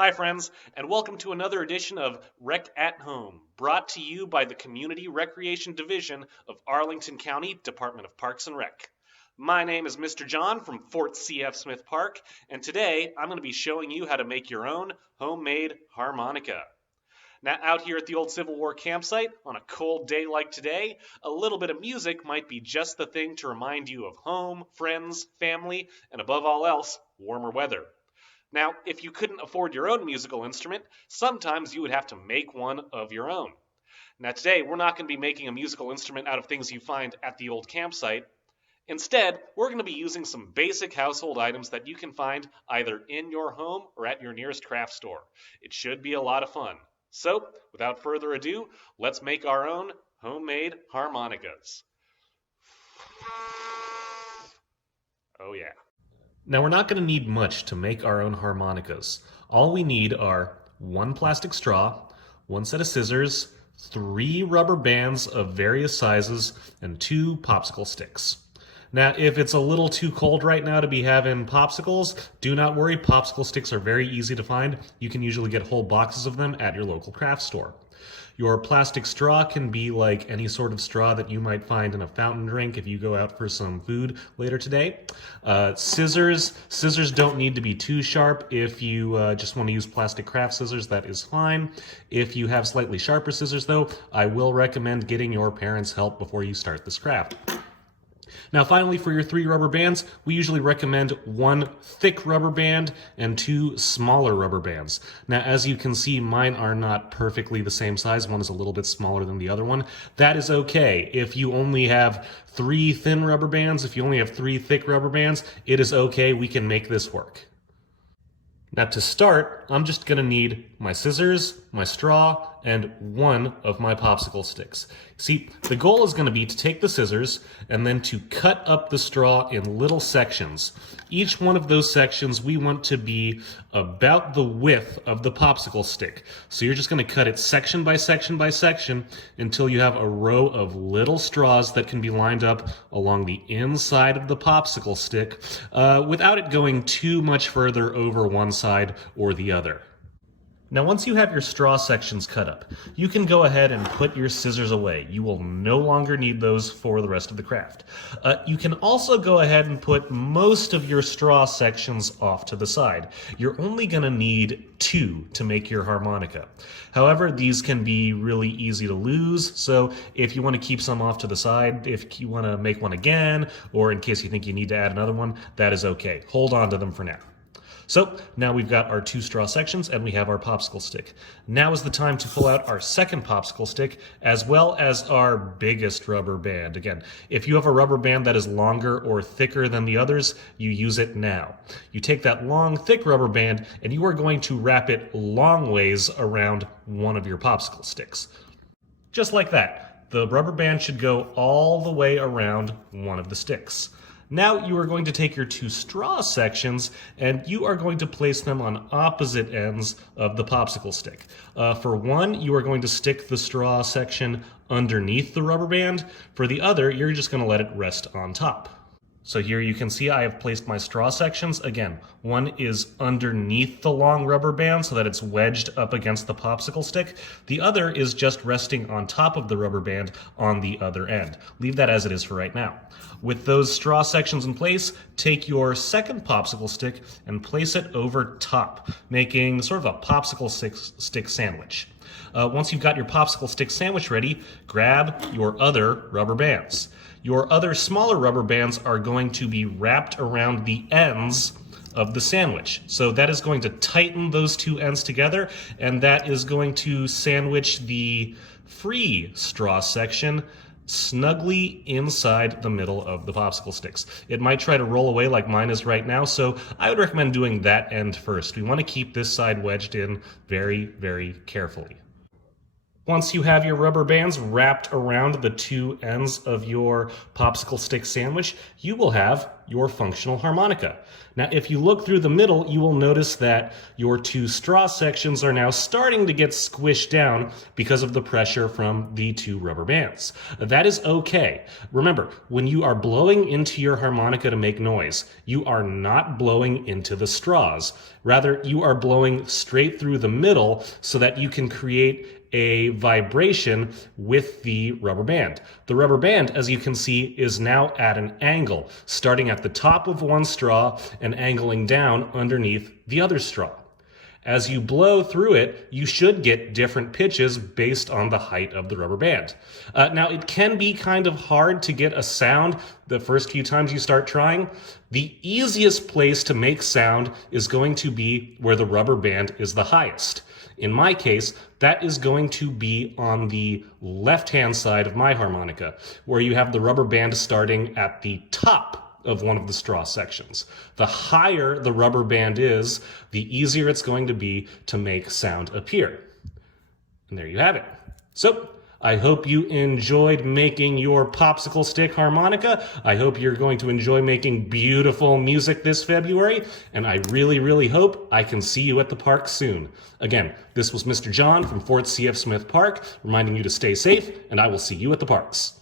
Hi, friends, and welcome to another edition of Rec at Home, brought to you by the Community Recreation Division of Arlington County Department of Parks and Rec. My name is Mr. John from Fort C.F. Smith Park, and today I'm going to be showing you how to make your own homemade harmonica. Now, out here at the old Civil War campsite, on a cold day like today, a little bit of music might be just the thing to remind you of home, friends, family, and above all else, warmer weather. Now, if you couldn't afford your own musical instrument, sometimes you would have to make one of your own. Now, today, we're not going to be making a musical instrument out of things you find at the old campsite. Instead, we're going to be using some basic household items that you can find either in your home or at your nearest craft store. It should be a lot of fun. So, without further ado, let's make our own homemade harmonicas. Oh yeah. Now we're not going to need much to make our own harmonicas. All we need are one plastic straw, one set of scissors, 3 rubber bands of various sizes, and 2 popsicle sticks. Now, if it's a little too cold right now to be having popsicles, do not worry, popsicle sticks are very easy to find. You can usually get whole boxes of them at your local craft store. Your plastic straw can be like any sort of straw that you might find in a fountain drink if you go out for some food later today. Scissors don't need to be too sharp. If you just want to use plastic craft scissors, that is fine. If you have slightly sharper scissors though, I will recommend getting your parents' help before you start this craft. Now finally, for your 3 rubber bands, we usually recommend 1 thick rubber band and 2 smaller rubber bands. Now as you can see, mine are not perfectly the same size. One is a little bit smaller than the other one. That is okay. If you only have 3 thin rubber bands, if you only have 3 thick rubber bands, it is okay. We can make this work. Now to start, I'm just going to need my scissors, my straw, and 1 of my popsicle sticks. See, the goal is going to be to take the scissors and then to cut up the straw in little sections. Each one of those sections we want to be about the width of the popsicle stick. So you're just going to cut it section by section by section until you have a row of little straws that can be lined up along the inside of the popsicle stick without it going too much further over one side or the other. Now once you have your straw sections cut up, you can go ahead and put your scissors away. You will no longer need those for the rest of the craft. You can also go ahead and put most of your straw sections off to the side. You're only going to need 2 to make your harmonica. However, these can be really easy to lose, so if you want to keep some off to the side, if you want to make one again, or in case you think you need to add another one, that is okay. Hold on to them for now. So now we've got our 2 straw sections and we have our popsicle stick. Now is the time to pull out our second popsicle stick as well as our biggest rubber band. Again, if you have a rubber band that is longer or thicker than the others, you use it now. You take that long, thick rubber band and you are going to wrap it long ways around one of your popsicle sticks. Just like that. The rubber band should go all the way around one of the sticks. Now you are going to take your 2 straw sections and you are going to place them on opposite ends of the popsicle stick. For one, you are going to stick the straw section underneath the rubber band. For the other, you're just going to let it rest on top. So here you can see I have placed my straw sections. Again, one is underneath the long rubber band so that it's wedged up against the popsicle stick. The other is just resting on top of the rubber band on the other end. Leave that as it is for right now. With those straw sections in place, take your second popsicle stick and place it over top, making sort of a popsicle stick sandwich. Once you've got your popsicle stick sandwich ready, grab your other rubber bands. Your other smaller rubber bands are going to be wrapped around the ends of the sandwich. So that is going to tighten those 2 ends together, and that is going to sandwich the free straw section snugly inside the middle of the popsicle sticks. It might try to roll away like mine is right now, so I would recommend doing that end first. We want to keep this side wedged in very, very carefully. Once you have your rubber bands wrapped around the two ends of your popsicle stick sandwich, you will have your functional harmonica. Now, if you look through the middle, you will notice that your two straw sections are now starting to get squished down because of the pressure from the two rubber bands. That is okay. Remember, when you are blowing into your harmonica to make noise, you are not blowing into the straws. Rather, you are blowing straight through the middle so that you can create a vibration with the rubber band. The rubber band, as you can see, is now at an angle, starting at the top of one straw and angling down underneath the other straw. As you blow through it, you should get different pitches based on the height of the rubber band. Now, it can be kind of hard to get a sound the first few times you start trying. The easiest place to make sound is going to be where the rubber band is the highest. In my case, that is going to be on the left-hand side of my harmonica, where you have the rubber band starting at the top of one of the straw sections. The higher the rubber band is, the easier it's going to be to make sound appear. And there you have it. So, I hope you enjoyed making your popsicle stick harmonica. I hope you're going to enjoy making beautiful music this February, and I really, really hope I can see you at the park soon. Again, this was Mr. John from Fort C.F. Smith Park, reminding you to stay safe, and I will see you at the parks.